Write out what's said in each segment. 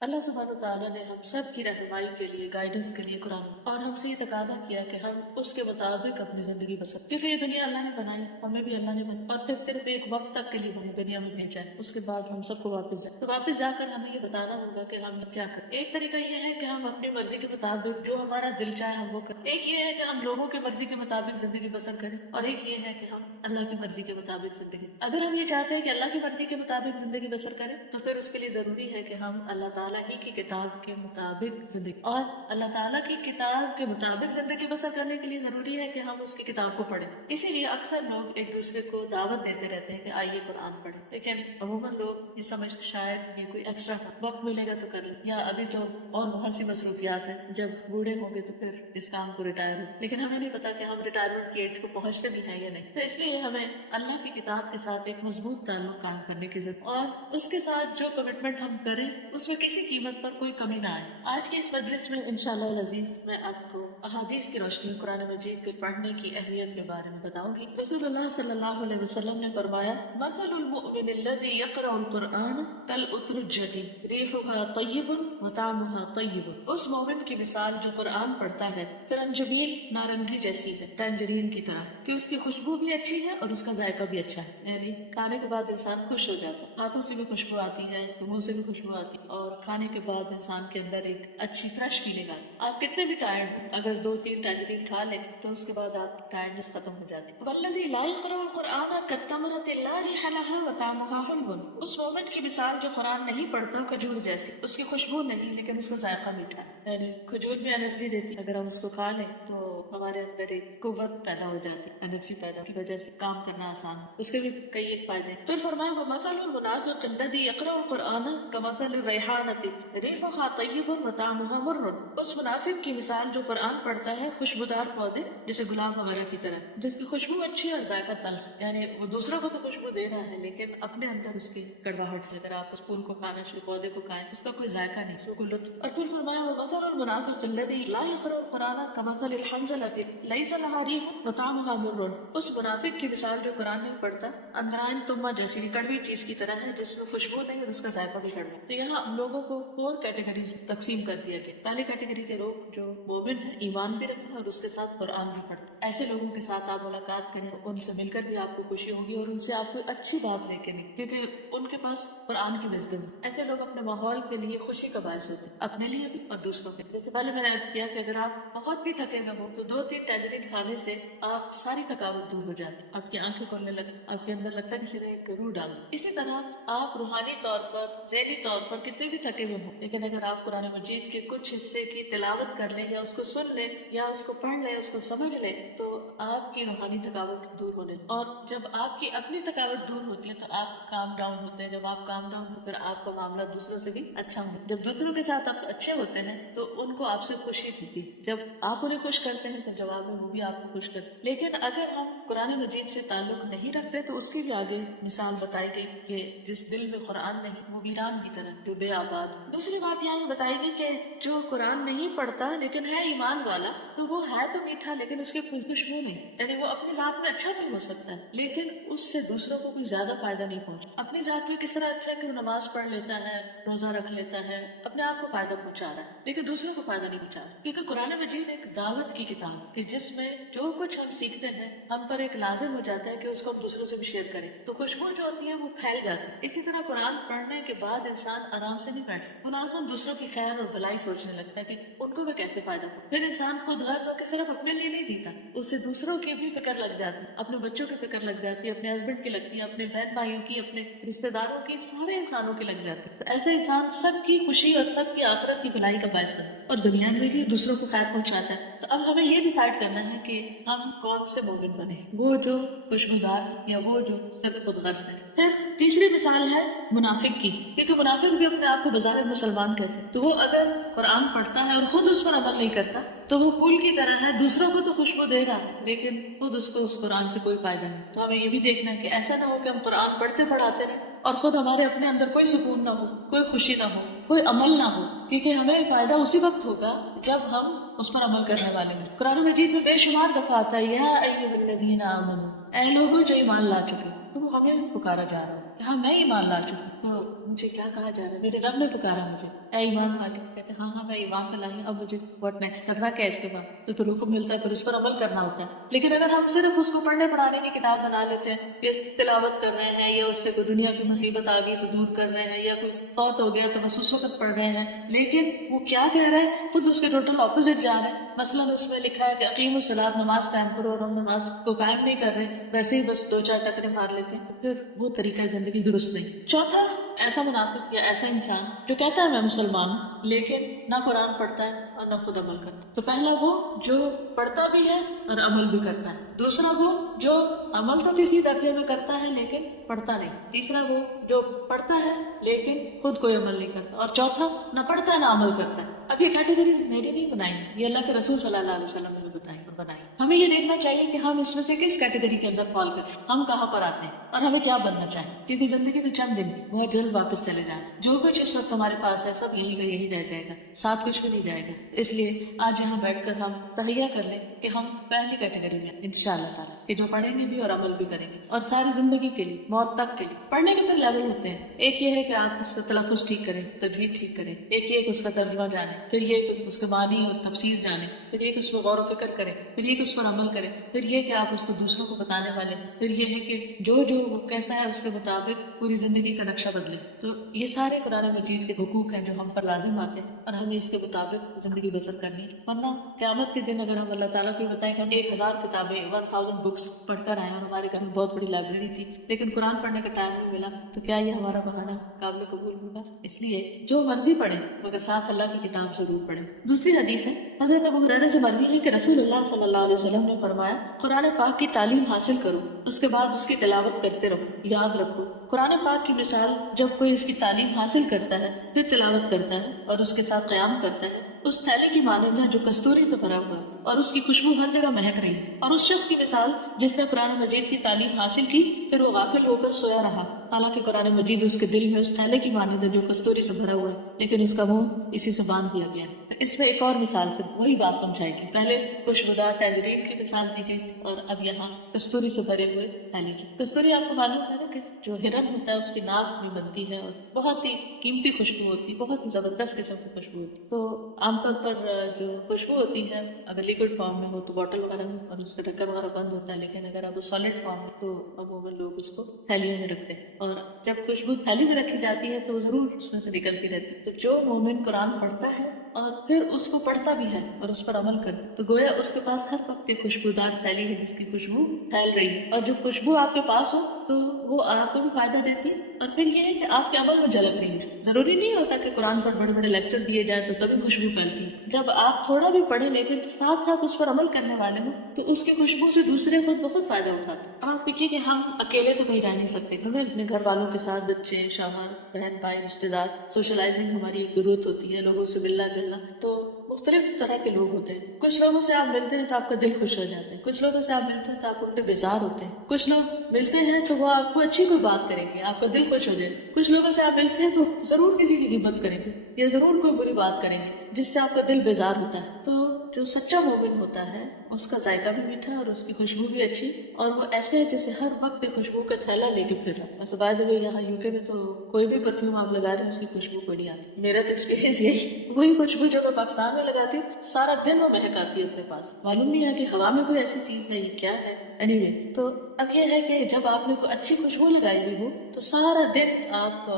اللہ سبحانہ تعالیٰ نے ہم سب کی رہنمائی کے لیے، گائیڈنس کے لیے قرآن اور ہم سے یہ تقاضا کیا کہ ہم اس کے مطابق اپنی زندگی بسر، کیونکہ یہ دنیا اللہ نے بنائی، ہمیں بھی اللہ نے بنائی اور پھر صرف ایک وقت تک کے لیے ہمیں دنیا میں بھیجا ہے، اس کے بعد ہم سب کو واپس جائیں، تو واپس جا کر ہمیں یہ بتانا ہوگا کہ ہم کیا کریں۔ ایک طریقہ یہ ہے کہ ہم اپنی مرضی کے مطابق جو ہمارا دل چاہے ہم وہ کریں، ایک یہ ہے کہ ہم لوگوں کی مرضی کے مطابق زندگی بسر کریں، اور ایک یہ ہے کہ ہم اللہ کی مرضی کے مطابق زندگی۔ اگر ہم یہ چاہتے ہیں کہ اللہ کی مرضی کے مطابق زندگی بسر کریں تو پھر اس کے لیے ضروری ہے کہ ہم اللہ تعالیٰ ہی کی کتاب کے مطابق زندگی، اور اللہ تعالیٰ کی کتاب کے مطابق زندگی بسر کرنے کے لیے ضروری ہے کہ ہم اس کی کتاب کو پڑھیں۔ اسی لیے اکثر لوگ ایک دوسرے کو دعوت دیتے رہتے ہیں کہ آئیے قرآن پڑھیں، لیکن عموماً لوگ یہ سمجھتے شاید یہ کوئی ایکسٹرا وقت ملے گا تو کر لیں، یا ابھی تو اور بہت سی مصروفیات ہیں، جب بوڑھے ہوں گے تو پھر اس کام کو ریٹائر ہو، لیکن ہمیں نہیں پتا کہ ہم ریٹائرمنٹ کی ایج کو پہنچتے بھی ہیں یا نہیں۔ تو اس لیے ہمیں اللہ کی کتاب کے ساتھ ایک مضبوط تعلق قائم کرنے کی ضرورت، اور اس کے ساتھ جو کمٹمنٹ ہم کریں اس میں کسی قیمت پر کوئی کمی نہ آئے۔ آج کے اس مجلس میں انشاءاللہ العزیز میں آپ کو احادیث کی روشنی میں قرآن مجید کے پڑھنے کی اہمیت کے بارے میں بتاؤں گی۔ رسول اللہ صلی اللہ علیہ وسلم نے فرمایا، مثل المؤمن الذي يقرأ القرآن كالعطر الجديد ريحها طيب وطعمها طيب۔ اس مومن کی مثال جو قرآن پڑھتا ہے ترنجبیل نارنگی جیسی ہے، ٹینجرین کی طرح، کہ اس کی خوشبو بھی اچھی ہے اور اس کا ذائقہ بھی اچھا ہے، یعنی کھانے کے بعد انسان خوش ہو جاتا ہے، ہاتھوں سے بھی خوشبو آتی ہے، اس کے منہ سے بھی خوشبو آتی ہے، اور کھانے کے بعد انسان کے اندر ایک اچھی فریش فیلنگ آتی ہے۔ آپ کتنے بھی ٹائرڈ ہو، اگر 2-3 ٹینجرین کھا لیں تو اس کے بعد آپ کی ٹائرڈنس ختم ہو جاتی ہے۔ والذی لا یقرأ القرآن کالتمرۃ لا ریح لها وطعمها حلو۔ اس مومن کی مثال جو قرآن نہیں پڑھتا کھجور جیسی، اس کی خوشبو نہیں لیکن اس کا ذائقہ میٹھا ہے، یعنی کھجور بھی انرجی دیتی ہے، اگر ہم اس کو کھا لیں تو ہمارے اندر ایک قوت پیدا ہو جاتی ہے، انرجی پیدا کی وجہ سے کام کرنا آسان ہے، اس کے بھی کئی ایک فائدے۔ پھر فرمایا ومثل المنافق الذی یقرأ القرآن کمثل الریحانۃ ریحها طیب وطعمها مر۔ اس منافق کی مثال جو قرآن پڑھتا ہے خوشبودار پودے جیسے گلاب وغیرہ کی طرح، جس کی خوشبو اچھی اور ذائقہ تلخ، یعنی وہ دوسروں کو تو خوشبو دے رہا ہے لیکن اپنے اندر اس کی کڑواہٹ سے، اگر آپ اس پھول کو کھانا شروع پودے کو کھائیں اس کا کوئی ذائقہ نہیں، اس کو کوئی لطف۔ اور پھر فرمایا ومثل المنافق الذی لا یقرأ القرآن کمثل الحنظلۃ لیس لها ریح وطعمها مر۔ اس منافق کی مثال جو قرآن نہیں پڑھتا اندرائن تما جیسی کڑوی چیز کی طرح ہے جس میں خوشبو نہیں اور اس کا ذائقہ بھی کڑوا۔ تو یہاں لوگوں کو 4 کیٹیگریز تقسیم کر دیا گیا۔ پہلی کیٹیگری کے لوگ جو مومن ہیں، ایمان بھی رکھتے ہیں اور اس کے ساتھ قرآن بھی پڑھتے ہیں، ایسے لوگوں کے ساتھ آپ ملاقات کریں، ان سے مل کر بھی آپ کو خوشی ہوگی اور ان سے آپ کو اچھی بات لے کے نہیں، کیونکہ ان کے پاس قرآن کی وزڈم ہے۔ ایسے لوگ اپنے ماحول کے لیے خوشی کا باعث ہوتے ہیں، اپنے لیے بھی اور دوسروں کے۔ جیسے پہلے میں نے عرض کیا کہ اگر آپ بہت بھی تھکے ہوئے ہو تو 2-3 ٹینجرین کھانے سے آپ ساری تھکاوٹ دور ہو جاتی ہے، آپ کی آنکھیں کھلنے لگ، آپ کے اندر لگتا ہے کسی نے ایک روح ڈال دی۔ اسی طرح آپ روحانی طور پر، ذہنی طور پر کتنے بھی تھکے ہوئے ہوں، لیکن اگر آپ قرآن مجید کے کچھ حصے کی تلاوت کر لیں یا اس کو سن لیں یا اس کو پڑھ لیں، اس کو سمجھ لیں تو آپ کی روحانی تھکاوٹ دور ہونے، اور جب آپ کی اپنی تھکاوٹ دور ہوتی ہے تو آپ کام ڈاؤن ہوتے ہیں، جب آپ کام ڈاؤن ہوتے ہیں آپ کا معاملہ دوسروں سے بھی اچھا ہو، جب دوسروں کے ساتھ آپ اچھے ہوتے ہیں تو ان کو آپ سے خوشی ملتی، جب آپ انہیں خوش کرتے ہیں تو جواب میں وہ بھی آپ کو خوش کرتے۔ لیکن اگر ہم قرآن مجید سے تعلق نہیں رکھتے تو اس کی بھی آگے مثال بتائی گئی کہ جس دل میں قرآن نہیں وہ ویران کی طرح جو بے آباد۔ دوسری بات یہاں یہ بتائی گئی کہ جو قرآن نہیں پڑھتا لیکن ہے ایمان والا تو وہ ہے تو میٹھا لیکن اس کے خوشبو نہیں، یعنی وہ اپنی ذات میں اچھا بھی ہو سکتا ہے لیکن اس سے دوسروں کو کوئی زیادہ فائدہ نہیں پہنچا۔ اپنی ذات میں کس طرح اچھا ہے کہ وہ نماز پڑھ لیتا ہے، روزہ رکھ لیتا ہے، اپنے آپ کو فائدہ پہنچا رہا ہے لیکن دوسروں کو فائدہ نہیں پہنچا رہا، کیونکہ قرآن مجید ایک دعوت کی کتاب کہ جس میں جو کچھ ہم سیکھتے ہیں ہم پر ایک لازم ہو جاتا ہے کہ اس کو ہم دوسروں سے بھی شیئر کریں، تو خوشبو جو ہوتی ہے وہ پھیل جاتی ہے۔ اسی طرح قرآن پڑھنے کے بعد انسان آرام سے نہیں بیٹھ سکتا، مناسب دوسروں کی خیر اور بھلائی سوچنے لگتا ہے کہ ان کو بھی کیسے فائدہ ہو، پھر انسان خود غرض ہو کے صرف اپنے لیے نہیں جیتا، اس سے دوسروں کی بھی فکر لگ جاتی ہے، اپنے بچوں کی فکر لگ جاتی ہے، اپنے ہسبینڈ کی لگتی ہے، اپنے بہن بھائیوں کی، اپنے رشتے داروں کی، سارے انسانوں کی لگ جاتی ہے۔ تو ایسے انسان سب کی خوشی اور سب کی آخرت کی بھلائی کا باعث بنتا ہے اور دنیا میں بھی دوسروں کو خیر پہنچاتا ہے۔ تو اب ہمیں یہ ڈیسائیڈ کرنا ہے کہ ہم کون سے مومن بنے، وہ جو خوشبودار یا وہ جو صرف خود غرض ہے۔ پھر تیسری مثال ہے منافق کی، کیونکہ منافق بھی اپنے آپ کو بظاہر مسلمان کہتے ہیں، تو وہ اگر قرآن پڑھتا ہے اور خود اس پر عمل نہیں کرتا تو وہ پھول کی طرح ہے، دوسروں کو تو خوشبو دے گا لیکن خود اس کو اس قرآن سے کوئی فائدہ نہیں۔ تو ہمیں یہ بھی دیکھنا ہے کہ ایسا نہ ہو کہ ہم قرآن پڑھتے پڑھاتے رہیں اور خود ہمارے اپنے اندر کوئی سکون نہ ہو، کوئی خوشی نہ ہو، کوئی عمل نہ ہو، کیونکہ ہمیں فائدہ اسی وقت ہوگا جب ہم اس پر عمل کرنے والے ہوں۔ قرآن مجید میں بے شمار دفعہ آتا ہے یا ایھا الذین آمنوا، اے لوگوں جو ایمان لا چکے، تو وہ ہمیں پکارا جا رہا ہے کہ ہاں میں ایمان لا چکی، تو مجھے کیا کہا جا رہا ہے، میرے رب نے پکارا مجھے اے ایمان والے، کہتے ہیں ہاں ہاں میں ایمان تو لائی ہوں، اب مجھے واٹ نیکسٹ کرنا کیا ہے اس کے بعد، تو پھر حکم ملتا ہے، پھر اس پر عمل کرنا ہوتا ہے. لیکن اگر ہم صرف اس کو پڑھنے پڑھانے کی کتاب بنا لیتے ہیں، یا تلاوت کر رہے ہیں، یا اس سے کوئی دنیا کی مصیبت آ گئی تو دور کر رہے ہیں، یا کوئی فوت ہو گیا تو بس اس وقت پڑھ رہے ہیں، لیکن وہ کیا کہہ رہا ہے خود اس کے ٹوٹل اپوزٹ جا رہے ہیں. مثلا اس میں لکھا ہے کہ اقیم الصلاۃ، نماز قائم کرو، اور ہم نماز کو قائم نہیں کر رہے، ویسے ہی بس دو چار ٹکرے مار لیتے ہیں، پھر وہ طریقہ زندگی درست نہیں. چوتھا، ایسا منافق یا ایسا انسان جو کہتا ہے میں مسلمان ہوں لیکن نہ قرآن پڑھتا ہے اور نہ خود عمل کرتا ہے. تو پہلا وہ جو پڑھتا بھی ہے اور عمل بھی کرتا ہے. دوسرا وہ جو عمل تو کسی درجے میں کرتا ہے لیکن پڑھتا نہیں. تیسرا وہ جو پڑھتا ہے لیکن خود کوئی عمل نہیں کرتا. اور چوتھا نہ پڑھتا ہے نہ عمل کرتا ہے. اب یہ کیٹیگریز میری نہیں بنائی، یہ اللہ کے رسول صلی اللہ علیہ وسلم نے بتائی اور بنائی. ہمیں یہ دیکھنا چاہیے کہ ہم اس میں سے کس کیٹیگری کے اندر فال کرتے ہیں، ہم کہاں پر آتے ہیں اور ہمیں کیا بننا چاہیے، کیونکہ زندگی تو چند دن بہت جلد واپس چلے جائیں. جو کچھ اس وقت ہمارے پاس ہے سب یہی کا یہی رہ جائے گا، ساتھ کچھ بھی نہیں جائے گا. اس لیے آج یہاں بیٹھ کر ہم تہیہ کر لیں کہ ہم پہلی کیٹیگری میں انشاءاللہ تعالیٰ کہ جو پڑھیں گے بھی اور عمل بھی کریں گے، اور ساری زندگی کے لیے موت تک کے لیے. پڑھنے کے پھر لیول ہوتے ہیں. ایک یہ ہے کہ آپ اس کا تلفظ ٹھیک کریں، تجوید ٹھیک کریں. ایک یہ کہ اس کا ترجمہ جانیں، پھر یہ کہ اس کے معنی اور تفسیر جانیں، پھر یہ کہ اس پر غور و فکر کریں، پھر یہ کہ اس پر عمل کریں، پھر یہ کہ آپ اس کو دوسروں کو بتانے والے، پھر یہ ہے کہ جو وہ کہتا ہے اس کے مطابق پوری زندگی کا نقشہ بدلے. تو یہ سارے قرآن مجید کے حقوق ہیں جو ہم پر لازم آتے ہیں اور ہمیں اس کے مطابق زندگی بسر کرنی ہے. ورنہ قیامت کے دن اگر ہم اللہ تعالیٰ کو بتائیں کہ ہم 1000 کتابیں 1000 بکس پڑھ کر آئے اور ہمارے گھر میں بہت بڑی لائبریری تھی لیکن قرآن پڑھنے کا ٹائم نہیں ملا، تو کیا یہ ہمارا بہانہ قابل قبول ہوگا؟ اس لیے جو مرضی پڑھیں مگر ساتھ اللہ کی کتاب ضرور پڑھیں. دوسری حدیث ہے حضرت ابو ہریرہ سے مروی ہے کہ رسول اللہ صلی اللہ علیہ وسلم نے فرمایا قرآن پاک کی تعلیم حاصل کرو، اس کے بعد اس کی تلاوت کرتے رہو. یاد رکھو قرآن پاک کی مثال جب کوئی اس کی تعلیم حاصل کرتا ہے پھر تلاوت کرتا ہے اور اس کے ساتھ قیام کرتا ہے، اس تھیلے کی مانند ہے جو کستوری سے بھرا ہوا ہے اور اس کی خوشبو ہر جگہ مہک رہی ہے. اور اس شخص کی مثال جس نے قرآن مجید کی تعلیم حاصل کی پھر وہ غافل ہو کر سویا رہا، حالانکہ قرآن مجید اس کے دل میں اس تھیلے کی مانند ہے جو کستوری سے بھرا ہوا ہے لیکن اس کا منہ اسی سے باندھ دیا گیا. تو اس میں ایک اور مثال سے وہی بات سمجھائی گئی. پہلے خوشبودار ٹینجرین کی مثال دی گئی اور اب یہاں کستوری سے بھرے ہوئے تھیلے کی. کستوری آپ کو معلوم ہے نا کہ جو ہرن ہوتا ہے اس کی ناف بھی بنتی ہے اور بہت ہی قیمتی خوشبو ہوتی ہے، بہت ہی زبردست قسم کی خوشبو ہوتی ہے. تو عام طور پر جو خوشبو ہوتی ہے اگر لیکوڈ فارم میں ہو تو بوٹل وغیرہ میں اور اس کا ڈھکن وغیرہ بند ہوتا ہے، لیکن اگر اب سالڈ فارم میں تو عموماً لوگ اس کو تھیلیوں میں رکھتے ہیں. اور جب خوشبو تھیلی میں رکھی جاتی ہے تو وہ ضرور اس میں سے نکلتی رہتی ہے. تو جو مومن قرآن پڑھتا ہے اور پھر اس کو پڑھتا بھی ہے اور اس پر عمل کرتا ہے تو گویا اس کے پاس ہر وقت ایک خوشبودار تھیلی ہے جس کی خوشبو پھیل رہی ہے. اور جب خوشبو آپ کے پاس ہو تو وہ آپ کو بھی فائدہ دیتی ہے اور پھر یہ ہے کہ آپ کے عمل میں جھلک رہی ہے. ضروری نہیں ہوتا کہ قرآن پر بڑے بڑے لیکچر دیے جائے تو تبھی خوشبو پھیلتی ہے. جب آپ تھوڑا بھی پڑھیں لیکن ساتھ ساتھ اس پر عمل کرنے والے ہوں تو اس کی خوشبو سے دوسرے خود بہت فائدہ اٹھاتے ہیں. آپ دیکھیے کہ ہم اکیلے تو کہیں رہ نہیں سکتے، ہمیں اپنے گھر والوں کے ساتھ بچے، شوہر، بہن بھائی، رشتے دار، سوشلائزنگ ہماری ایک ضرورت ہوتی ہے، لوگوں سے ملنا جلنا. تو مختلف طرح کے لوگ ہوتے ہیں. کچھ لوگوں سے آپ ملتے ہیں تو آپ کا دل خوش ہو جاتا ہے، کچھ لوگوں سے آپ ملتے ہیں تو آپ ان پہ بیزار ہوتے ہیں. کچھ لوگ ملتے ہیں تو وہ آپ کو اچھی کوئی بات کریں گے، آپ کا دل خوش ہو جائے. کچھ لوگوں سے آپ ملتے ہیں تو ضرور کسی کی غیبت کریں گے یا ضرور کوئی بری بات کریں گے جس سے آپ کا دل بیزار ہوتا ہے. تو جو سچا مومن ہوتا ہے اس کا ذائقہ بھی میٹھا اور اس کی خوشبو بھی اچھی، اور وہ ایسے ہے جیسے ہر وقت خوشبو کا تھیلا لے کے پھر رہا. بس بائی دا وے یہاں یو کے میں تو کوئی بھی پرفیوم آپ لگا رہے ہیں اس کی خوشبو کوئی نہیں آتی. میرا تو ایکسپیرینس یہی، وہی خوشبو جب میں پاکستان میں لگاتی ہوں سارا دن وہ مہک آتی ہے اپنے پاس. معلوم نہیں ہے کہ ہوا میں کوئی ایسی چیز ہے، یہ کیا ہے. اینی وے تو اب یہ ہے کہ جب آپ نے کوئی اچھی خوشبو لگائی ہوئی ہو تو سارا دن آپ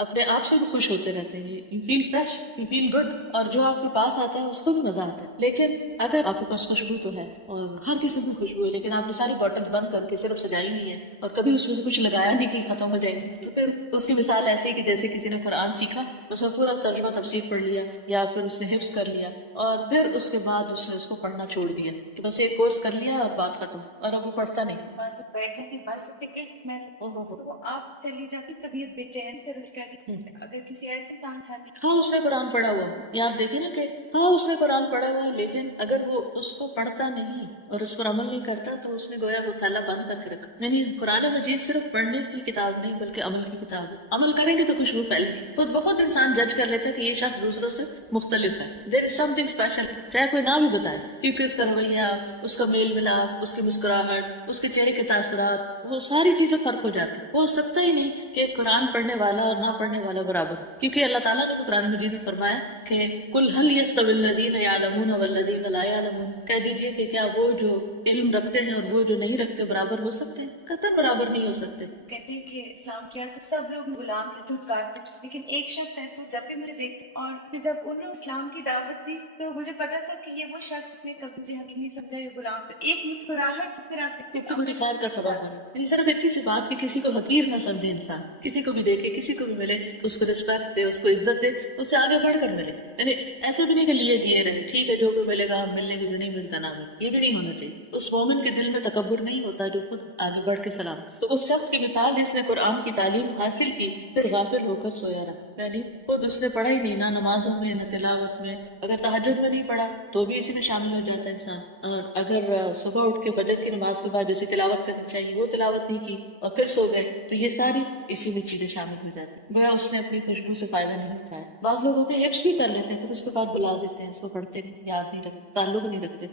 اپنے آپ سے بھی خوش ہوتے رہتے ہیں. You feel fresh, you feel good, اور جو آپ کے پاس آتا ہے اس کو بھی مزہ آتا ہے. لیکن اگر آپ کے پاس خوشبو تو ہے اور ہر کسی میں خوشبو ہے لیکن آپ نے ساری بوٹل بند کر کے صرف سجائی ہوئی ہے اور کبھی اس میں سے کچھ لگایا نہیں کہ ختم ہو جائے گی، تو پھر اس کی مثال ایسی کہ جیسے کسی نے قرآن سیکھا، اس نے پورا ترجمہ تفسیر پڑھ لیا یا پھر اس نے حفظ کر لیا اور پھر اس کے بعد اس نے اس کو پڑھنا چھوڑ دیا کہ بس ایک کورس کر لیا اور بات ختم، اور اب وہ پڑھتا نہیں. بیٹھ جاتی بس ٹکٹ میں تو آپ چلی جاتی طبیعت بے چین سے رک جاتی. اگر کسی ایسے انسان چاہتی ہاں اس نے قرآن پڑھا ہوا، یہ آپ دیکھیں نا کہ ہاں اس نے قرآن پڑھا ہوا ہے لیکن اگر وہ اس کو پڑھتا پڑھا نہیں اور اس پر عمل نہیں کرتا تو اس نے گویا وہ تالا بند رکھ رکھا. یعنی قرآن مجید صرف پڑھنے کی کتاب نہیں بلکہ عمل کی کتاب ہے. عمل کریں گے تو خوشبو پھیلے گی. خود بخود انسان جج کر لیتا ہے کہ یہ شخص دوسروں سے مختلف ہے. دیر از سم تھنگ اسپیشل, چاہے کوئی نہ بھی بتائے, کیونکہ اس کا رویہ, اس کا میل ملاپ, اس کی مسکراہٹ, اس کے چہرے کے تاثرات, وہ ساری چیزیں فرق ہو جاتی ہیں. ہو سکتا ہی نہیں کہ قرآن پڑھنے والا اور نہ پڑھنے والا برابر, کیونکہ اللہ تعالیٰ نے قرآن مجید میں فرمایا کہ قل هل يستوي الذين يعلمون والذين لا يعلمون, کہہ دیجیے کہ کیا وہ جو علم رکھتے ہیں اور وہ جو نہیں رکھتے برابر ہو سکتے ہیں؟ قطعاً برابر نہیں ہو سکتے. کہتے ہیں کہ اسلام کیا تو سب لوگ غلام کے دودھ کاٹتے ہیں, لیکن ایک شخص ہے تو جب بھی مجھے دیکھتے اور پھر جب انہوں نے اسلام کی دعوت دی تو مجھے پتا تھا کہ یہ وہ شخص جس نے کبھی مجھے حقیقی نہیں سمجھا یہ غلام, تو ایک مسکراہٹ پھر آپ کتنی بڑی خیر کا سبب ہے. یعنی صرف اتنی سی بات کہ کسی کو حقیر نہ سمجھے انسان, کسی کو بھی دیکھے, کسی کو بھی ملے اس کو رسپیکٹ دے, اس کو عزت دے, اس سے آگے بڑھ کر ملے. یعنی ایسا بھی نہیں کہ لیے دیے رہے, ٹھیک ہے جو بھی ملے گا ملنے کی, جو نہیں ملتا نہ ملے, یہ بھی نہیں ہونا چاہیے. اس مومن کے دل میں تکبر نہیں ہوتا جو خود آگے بڑھ کے سلام. تو اس شخص کی مثال جس نے قرآن کی تعلیم حاصل کی پھر غافل ہو کر سویا رہا. یعنی خود اس نے پڑھا ہی نہیں, نہ نمازوں میں نہ تلاوت میں, اگر تہجد میں نہیں پڑھا تو بھی اسی میں شامل ہو جاتا ہے انسان, اور اگر صبح اٹھ کے فجر کی نماز کے بعد جیسے تلاوت کرنی چاہیے وہ تلاوت نہیں کی اور پھر سو گئے تو یہ ساری اسی میں چیزیں شامل ہو جاتی ہیں. گویا اس نے اپنی خوشبو سے فائدہ نہیں اٹھایا. بعض لوگ ہوتے ہیں حفظ بھی کر لیتے ہیں پھر اس کے بعد بلا دیتے ہیں, اس کو پڑھتے نہیں, یاد نہیں رکھتے, تعلق نہیں رکھتے.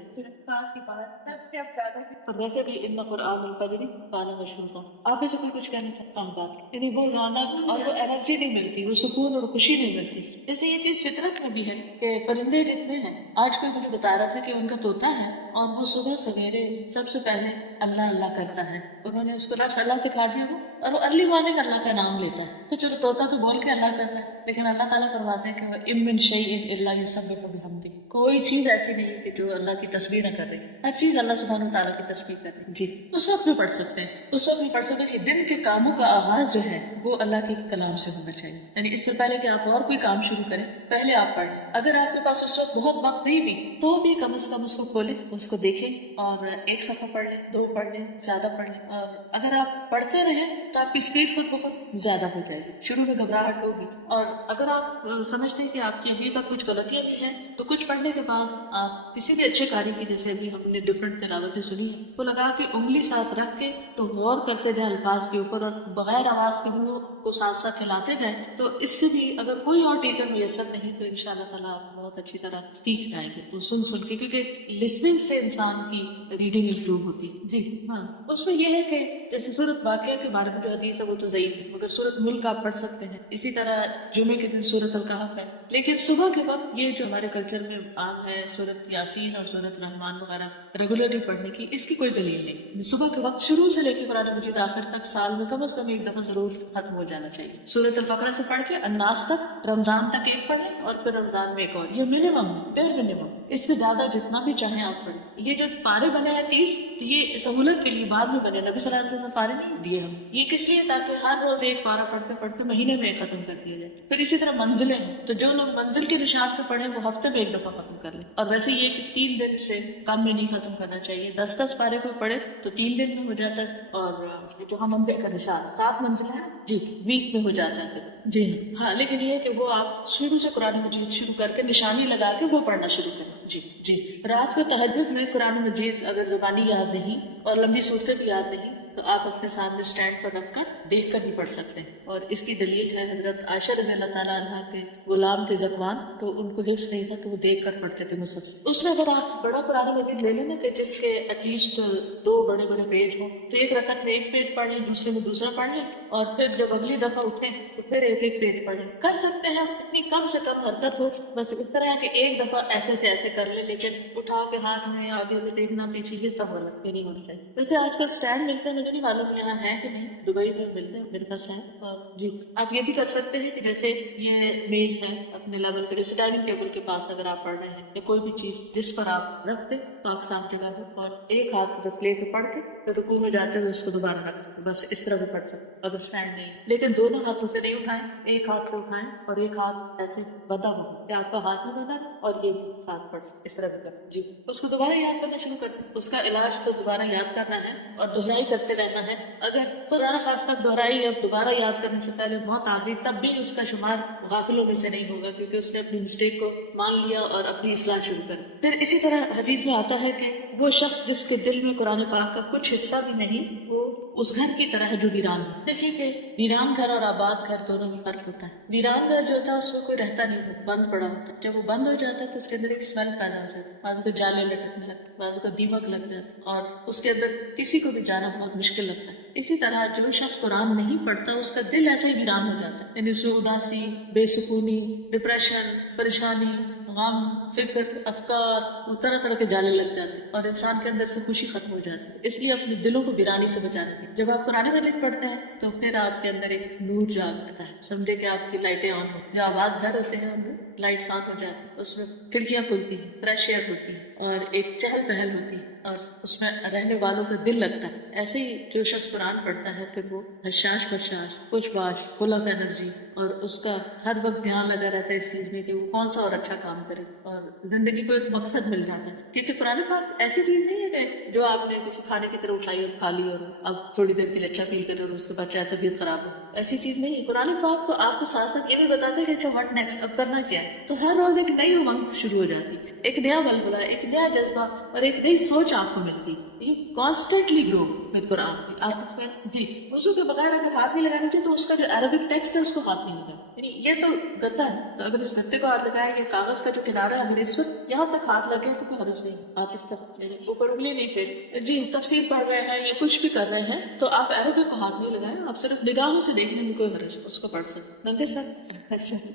خاص کی بات ہے اس کے اب زیادہ اور ویسے بھی ان قرآن الفجر کانا مشہور تھا. آپ میں سے کوئی کچھ کہنا چاہتا ہوں بات, یعنی وہ رونق اور وہ انرجی نہیں ملتی, وہ سکون اور خوشی نہیں ملتی. جیسے یہ چیز فطرت میں بھی ہے کہ پرندے جتنے ہیں, آج کوئی مجھے بتا رہا تھا کہ ان کا طوطا ہے اور وہ صبح سویرے سب سے پہلے اللہ اللہ کرتا ہے. انہوں نے اس کو لفظ اللہ سکھا دیا وہ, اور وہ ارلی مارننگ اللہ کا نام لیتا ہے. تو چلو طوطا تو بول کے اللہ کرتا ہے, لیکن اللہ تعالیٰ فرماتے ہیں کہ وَإِن مِّن شَيْءٍ إِلَّا يُسَبِّحُ بِحَمْدِهِ, کوئی چیز ایسی نہیں کہ جو اللہ کی تسبیح نہ کر رہی, ہر چیز اللہ سبحانہ تعالیٰ کی تسبیح کر رہی. جی اس وقت بھی پڑھ سکتے ہیں, اس وقت بھی پڑھ سکتے ہیں. دن کے کاموں کا آغاز جو ہے وہ اللہ کے کلام سے ہونا چاہیے. یعنی اس سے پہلے کہ آپ اور کوئی کام شروع کریں پہلے آپ پڑھ لیں. اگر آپ کے پاس اس وقت بہت وقت نہیں بھی تو بھی کم از کم اس کو کھولیں, اس کو دیکھیں اور ایک صفحہ پڑھ لیں, 2 پڑھ لیں, زیادہ پڑھ لیں. اور اگر آپ پڑھتے رہیں تو آپ کی اسپیڈ خود بہت زیادہ ہو جائے گی. شروع میں گھبراہٹ ہوگی, اور اگر آپ سمجھتے ہیں کہ آپ کی ابھی تک کچھ غلطیاں بھی ہیں تو کچھ پڑھنے کے بعد آپ کسی بھی اچھے قاری کی, جیسے ابھی ہم نے ڈفرینٹ تلاوتیں سنی ہیں, وہ لگا کے انگلی ساتھ رکھ کے تو غور کرتے جائیں الفاظ کے اوپر, اور بغیر آواز کے منہ کو ساتھ ساتھ کھلاتے جائیں, تو اس سے بھی اگر کوئی اور ٹیچر میسر نہیں تو انشاءاللہ تعالیٰ آپ بہت اچھی طرح سیکھ جائیں گے. تو سن کے, کیونکہ لسننگ سے انسان کی ریڈنگ امپروو ہوتی ہے. جی ہاں, اس میں یہ ہے کہ جیسے سورت واقعہ کے بارے میں جو حدیث ہے وہ تو ضعیف ہے, مگر سورت ملک آپ پڑھ سکتے ہیں. اسی طرح جمعے کے دن سورت الکہف ہے. لیکن صبح کے وقت یہ جو ہمارے کلچر میں عام ہے سورت یاسین اور سورت رحمان وغیرہ ریگولرلی پڑھنے کی, اس کی کوئی دلیل نہیں. صبح کے وقت شروع سے لے کے قرآن مجید آخر تک سال میں کم از کم ایک دفعہ ضرور ختم ہو جانا چاہیے. سورت البقرہ سے پڑھ کے الناس تک, رمضان تک ایک پڑھیں اور پھر رمضان میں ایک اور. یہ منیمم ہے, منیمم. اس سے زیادہ جتنا بھی چاہیں آپ پڑھیں. یہ جو پارے بنے ہیں 30, تو یہ سہولت کے لیے بعد میں بنے. نبی صلی اللہ علیہ وسلم نے پارے نہیں دیے ہم, یہ کس لیے تاکہ ہر روز ایک پارا پڑھتے پڑھتے مہینے میں ایک ختم کر دیا جائے. پھر اسی طرح منزلیں ہیں, تو جو لوگ منزل کے نشان سے پڑھیں وہ ہفتے میں ایک دفعہ ختم کر لیں. اور ویسے یہ کہ 3 دن سے کم میں نہیں ختم کرنا چاہیے. 10 پارے کو پڑھے تو 3 دن میں ہو جاتا ہے, اور جو ہم منزل کا نشان 7 منزل ہے جی ویک میں ہو جاتا ہے. جی ہاں, لیکن یہ کہ وہ آپ شروع سے قرآن مجید شروع کر کے نشانی لگا کے وہ پڑھنا شروع کریں. جی جی رات کو تہجد میں قرآن مجید اگر زبانی یاد نہیں اور لمبی صورتیں بھی یاد نہیں تو آپ اپنے سامنے اسٹینڈ پر رکھ کر دیکھ کر بھی پڑھ سکتے ہیں. اور اس کی دلیل ہے حضرت عائشہ رضی اللہ تعالیٰ عنہ کے غلام کے زکوان, تو ان کو حفظ نہیں تھا تو وہ دیکھ کر پڑھتے تھے مصحف سے. اس میں اگر آپ بڑا قرآن مجید لے لیں نا کہ جس کے ایٹ لیسٹ 2 بڑے بڑے پیج ہوں, تو ایک رکعت میں ایک پیج پڑھ لیں, دوسرے میں دوسرا پڑھ لیں, اور پھر جب اگلی دفعہ اٹھیں تو پھر ایک ایک پیج پڑھ لیں. کر سکتے ہیں اتنی کم سے کم حرکت ہو, بس اس طرح ہے کہ ایک دفعہ ایسے سے ایسے کر لیں, لیکن اٹھا کے ہاتھ میں آگے میں دیکھنا پیچھے یہ سب غلط, یہ نہیں ہونا چاہیے. ویسے آج کل اسٹینڈ ملتے ہیں, مجھے نہیں معلوم یہاں ہے کہ نہیں, دبئی میں ملتے ہیں, میرے پاس ہے. اور جی آپ یہ بھی کر سکتے ہیں کہ جیسے یہ میز ہے اپنے لیول پہ, جیسے ڈائننگ ٹیبل کے پاس اگر آپ پڑھ رہے ہیں یا کوئی بھی چیز جس پر آپ رکھ دیں تو آپ سامنے رکھ دیں, اور ایک ہاتھ سے بس لے کے پڑھ کے پھر رکوع میں جاتے ہوئے اس کو دوبارہ رکھ دیں. بس اس طرح بھی پڑھ سکتے اگر اسٹینڈ نہیں, لیکن دونوں ہاتھوں سے نہیں اٹھائیں, ایک ہاتھ سے اٹھائیں اور ایک ہاتھ ایسے بندھا ہو کہ آپ کا ہاتھ میں بندھا ہے اور یہ ساتھ پڑ اس طرح بھی کر جی اس کو دوبارہ یاد کرنا شروع کر دیں. اس کا علاج تو دوبارہ یاد کرنا ہے اور دہرائی کرتے رہنا ہے. اگر خدا خاص دہرائی یا دوبارہ یاد کرنے سے پہلے موت آ گئی تب بھی اس کا شمار غافلوں میں سے نہیں ہوگا کیونکہ اس نے اپنی مسٹیک کو مان لیا اور اپنی اصلاح شروع کر. پھر اسی طرح حدیث میں آتا ہے کہ وہ شخص جس کے دل میں قرآن پاک کا کچھ حصہ بھی نہیں وہ اس گھر کی طرح ہے جو ویران ہے. دیکھیے کہ ویران گھر اور آباد گھر دونوں میں فرق ہوتا ہے. ویران گھر جو ہوتا ہے اس میں کوئی رہتا نہیں ہو بند پڑا ہوتا ہے. جب وہ بند ہو جاتا ہے تو اس کے اندر ایک اسمیل پیدا ہو جاتی ہے. بعض کو جالے لٹکنے لگتے ہیں, بعض کو دیمک لگ جاتا ہے اور اس کے اندر کسی کو بھی جانا بہت مشکل لگتا ہے. اسی طرح جو شخص قرآن نہیں پڑھتا اس کا دل ایسے ہی ویران ہو جاتا ہے. یعنی اس میں اداسی, بے سکونی, ڈپریشن, پریشانی, غم, فکر, افکار, طرح طرح کے جالے لگ جاتے ہیں اور انسان کے اندر سے خوشی ختم ہو جاتی ہے. اس لیے اپنے دلوں کو ویرانی سے بچانا چاہیے. جب آپ قرآن مجید پڑھتے ہیں تو پھر آپ کے اندر ایک نور جاگتا ہے. سمجھے کہ آپ کی لائٹیں آن ہو. جو آباد گھر ہوتے ہیں ان میں لائٹس آن ہو جاتی ہیں, اس میں کھڑکیاں کھلتی ہیں, فریش ایئر ہوتی ہے اور ایک چہل پہل ہوتی ہے اور اس میں رہنے والوں کا دل لگتا ہے. ایسے ہی جو شخص قرآن پڑھتا ہے پھر وہ حشاش بشاش, کچھ باش, فل آف انرجی اور اس کا ہر وقت دھیان لگا رہتا ہے اس چیز میں کہ وہ کون سا اور اچھا کام کرے اور زندگی کو ایک مقصد مل جاتا ہے. کیونکہ قرآن پاک ایسی چیز نہیں ہے کہ جو آپ نے کسی کھانے کی طرح اٹھائی اور کھا لی اور اب تھوڑی دیر کے لیے اچھا فیل کرے اور اس کے بعد چاہے طبیعت خراب ہو. ایسی چیز نہیں ہے. قرآن پاک تو آپ کو ساتھ ساتھ یہ بھی بتاتا ہے کہ اچھا واٹ نیکسٹ, اب کرنا کیا ہے. تو ہر روز ایک نئی امنگ شروع ہو جاتی ہے, ایک نیا بلبلہ, ایک نیا جذبہ اور ایک نئی سوچ آپ کو ملتی ہے. یہ کانسٹنٹلی گرو ود قرآن. آپ جی وضو کے بغیر اگر ہاتھ نہیں لگانا چاہیے تو اس کا جو عربک ٹیکسٹ ہے اس کو ہاتھ نہیں لگانا. یعنی یہ تو گدا ہے, تو اگر اس گدے کو ہاتھ لگائے یا کاغذ کا جو کنارہ ہے اگر اس وقت یہاں تک ہاتھ لگے تو کوئی حرج نہیں. آپ اس طرح یعنی اوپر انگلی نہیں پھیر جی تفسیر پڑھ رہے ہیں یا کچھ بھی کر رہے ہیں تو آپ عربک کو ہاتھ نہیں لگائیں, آپ صرف نگاہوں سے دیکھنے میں کوئی حرج اس کو پڑھ سکتے ننگے سر.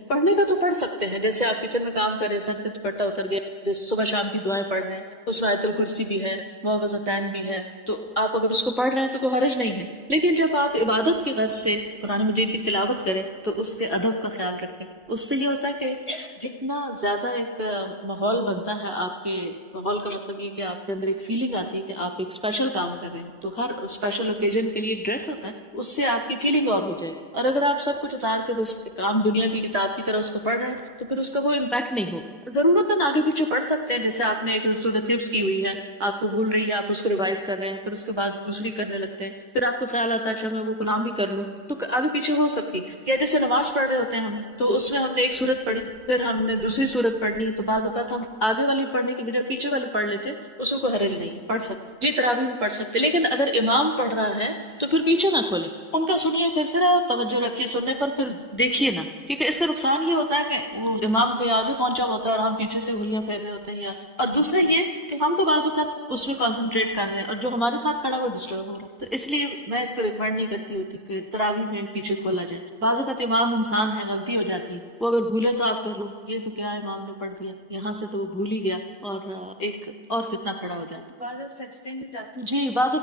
پڑھنے کا تو پڑھ سکتے ہیں, جیسے آپ کچن میں کام کریں سر سے دوپٹہ اتر گیا, جیسے صبح شام کی دعائیں پڑھ رہے ہیں اس میں آیت الکرسی بھی ہے, معوذتین بھی ہے, تو آپ اگر اس کو پڑھ رہے ہیں تو کوئی حرج نہیں ہے. لیکن جب آپ عبادت کی غرض سے قرآن مجید کی تلاوت کریں تو اس کے ادب کا خیال رکھیں. اس سے یہ ہوتا ہے کہ جتنا زیادہ ایک ماحول بنتا ہے, آپ کے ماحول کا مطلب یہ کہ آپ کے اندر ایک فیلنگ آتی ہے کہ آپ ایک اسپیشل کام کر رہے ہیں, تو ہر اسپیشل اوکیزن کے لیے ڈریس ہوتا ہے, اس سے آپ کی فیلنگ اور ہو جائے. اور اگر آپ سب کچھ اتار کے اس کام دنیا کی کتاب کی طرح اس کو پڑھ رہے ہیں تو پھر اس کا وہ امپیکٹ نہیں ہو. ضرورت ہے آگے پیچھے پڑھ سکتے ہیں, جیسے آپ نے ایک سورت حفظ کی ہوئی ہے, آپ کو بھول رہی ہے, آپ اس کو ریوائز کر رہے ہیں, پھر اس کے بعد دوسری کرنے لگتے ہیں, پھر آپ کو خیال آتا ہے اچھا میں وہ قرآن بھی کر لوں, تو آگے پیچھے ہو سکتی. یا جیسے نماز پڑھ رہے ہوتے ہیں ہم, تو اس میں ہم نے ایک سورت پڑھی, پھر ہم نے دوسری سورت پڑھنی, تو بعض اوقات ہم آگے والی پڑھنے کی بجائے پیچھے والی پڑھ لیتے, اس میں کوئی حرج نہیں, پڑھ سکتے جی تراویح میں پڑھ سکتے. لیکن اگر امام پڑھ رہا ہے تو پھر پیچھے نہ کھولیں, ان کا سنیے, پھر سے توجہ رکھیے سننے پر, پھر دیکھیے نا, کیونکہ اس کا نقصان یہ ہوتا ہے کہ وہ امام کے آگے پہنچا ہوتا ہے اور ہم پیچھے سے انگلیاں پھیر رہے ہوتے ہیں. اور دوسرا یہ کہ ہم تو بعض اوقات اس میں کانسنٹریٹ کر رہے ہیں اور جو ہمارے ساتھ کھڑا وہ ڈسٹرب ہو رہا ہے. تو اس لیے میں اس کو ریکمینڈ نہیں کرتی ہوتی کہ تراویح میں پیچھے کھولا جائے. بعض اوقات امام انسان ہے, غلطی ہو جاتی ہے, وہ اگر بھولے تو آپ کو یہ تو کیا امام نے پڑھ دیا, یہاں سے تو وہ بھول ہی گیا اور ایک اور فتنہ کھڑا ہو جاتا ہے. بعض سجدے میں جاتے جی بعض